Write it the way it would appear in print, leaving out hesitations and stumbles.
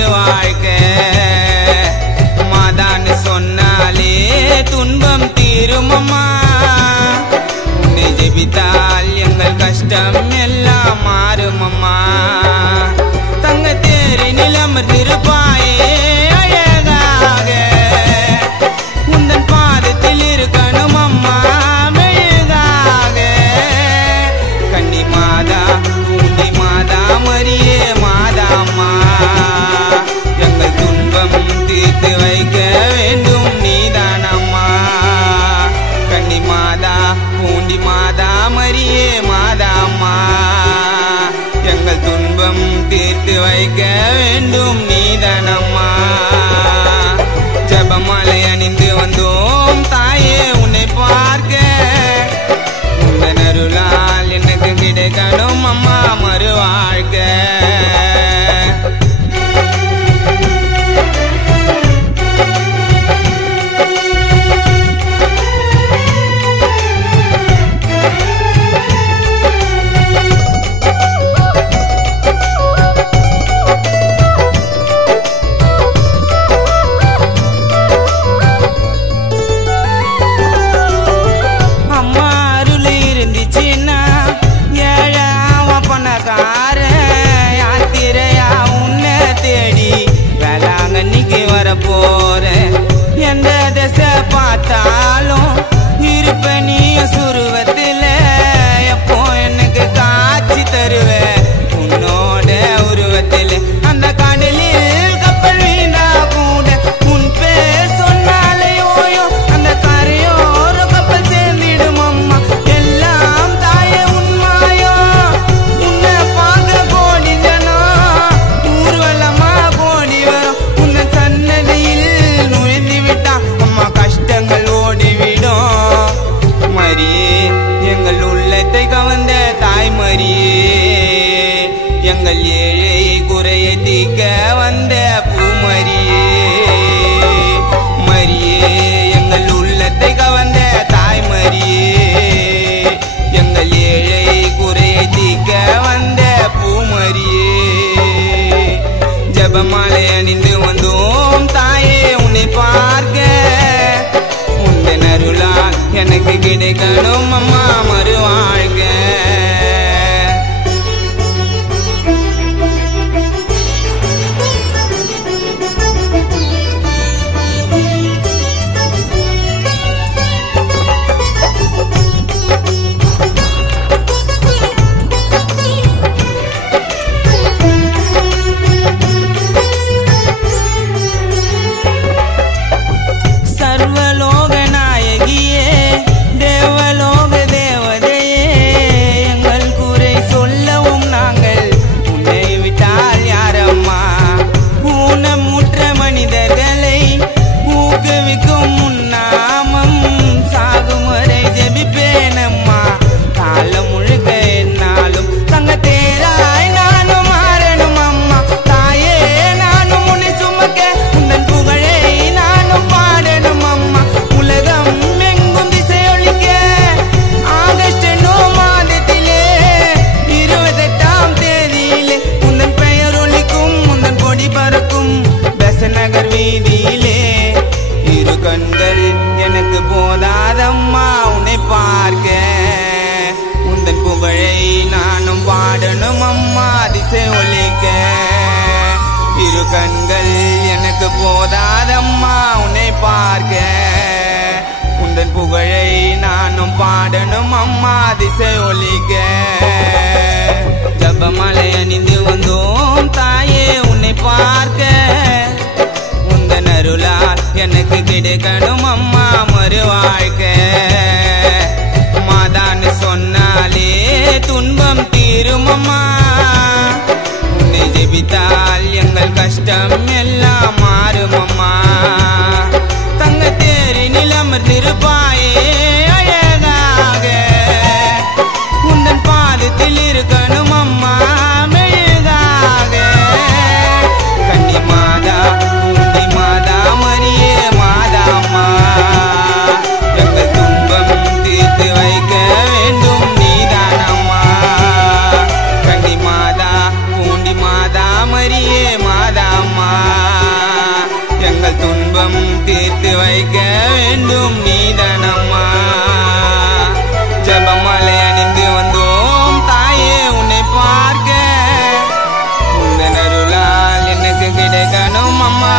மறு வாழ்க்கை மாதான்னு சொன்னாலே துன்பம் தீருமம்மா உன்னை ஜெபித்தால் எங்கள் கஷ்டம் எல்லாம் மாறுமம்மா தங்க தேரினில் அமர்ந்திருப்பாயே அழகாக உந்தன் பாதத்தில் இருக்கணும் அம்மா மெழுகாக கன்னி மாதா பூண்டி மாதா மரியே மாதாம்மா எங்கள் துன்பம் தீர்த்து வைக்க வேண்டும் நீதானம்மா கன்னி மாதா பூண்டி மாதா மரியே மாதாம்மா எங்கள் துன்பம் தீர்த்து வைக்க வேண்டும் நீதானம்மா ஜெபமாலை அணிந்து வந்தோம் தாயே உன்னை பார்க்க உந்தன் அருளால் எனக்கு கிடைக்கணும் அம்மா மறு வாழ்க்கை போறேன் எந்த திசை பார்த்தாலும் இருப்ப நீ சுருவத்தில் எப்போ எனக்கு காட்சி தருவேன் உன்னோட உருவத்தில் அந்த கடலில் கப்பல் வீணா கூட உன் பேர் சொன்னாலேயோயோ அந்த கரையோர கப்பல் சேர்ந்திடும் அம்மா எல்லாம் தாயே உண்மையோ உன்னை பார்க்க கோடி ஜனம் ஊர்வலமா கோடி வரும் சன்னதியில் நுழைந்து விட்டான் அம்மா கஷ்டங்கள் ஓடிவிடும் மரியே எங்கள் உள்ளத்தை கவர்ந்த தாய் மரியே எங்கள் ஏழை குறையை தீர்க்க வந்த பூமரியே மரியே எங்கள் உள்ளத்தை கவர்ந்த தாய் மரியே எங்கள் ஏழை குறையை தீர்க்க வந்த பூமரியே ஜெபமாலை அணிந்து வந்தோம் தாயே உன்னை பார்க்க உந்தன் அருளால் எனக்கு கிடைக்கணும் அம்மா மறு வாழ்க்கை போதாதம்மா உன்னை பார்க்க உந்தன் புகழை நானும் பாடணும் அம்மா திசை ஒலிக்க இரு கண்கள் எனக்கு போதாதம்மா உன்னை பார்க்க உந்தன் புகழை நானும் பாடணும் அம்மா திசை ஒலிக்க ஜெபமாலை அணிந்து வந்தோம் தாயே உன்னை பார்க்க உந்தன் அருளால் எனக்கு கிடைக்கணும் அம்மா மறு வாழ்க்கை மாதான்னு சொன்னாலே துன்பம் தீருமம்மா உன்னை ஜெபித்தால் எங்கள் கஷ்டம் எல்லாம் மாறுமம்மா தங்க தேரினில் அமர்ந்திருப்பாயே அழகாக உந்தன் பாதத்தில் இருக்கணும் அம்மா மெழுகாக கன்னி மாதா பூண்டி மாதா மரியே மாதாம்மா எங்கள் துன்பம் தீர்த்து வைக்க வேண்டும் நீதானம்மா கன்னி மாதா பூண்டி மாதா மரியே மாதாம்மா துன்பம் தீர்த்து வைக்க வேண்டும் நீதானம்மா. ஜபமாலை அணிந்து வந்தோம் தாயே உன்னை பார்க்க, உந்தன் அருளால் எனக்கு கிடைக்கணும் அம்மா.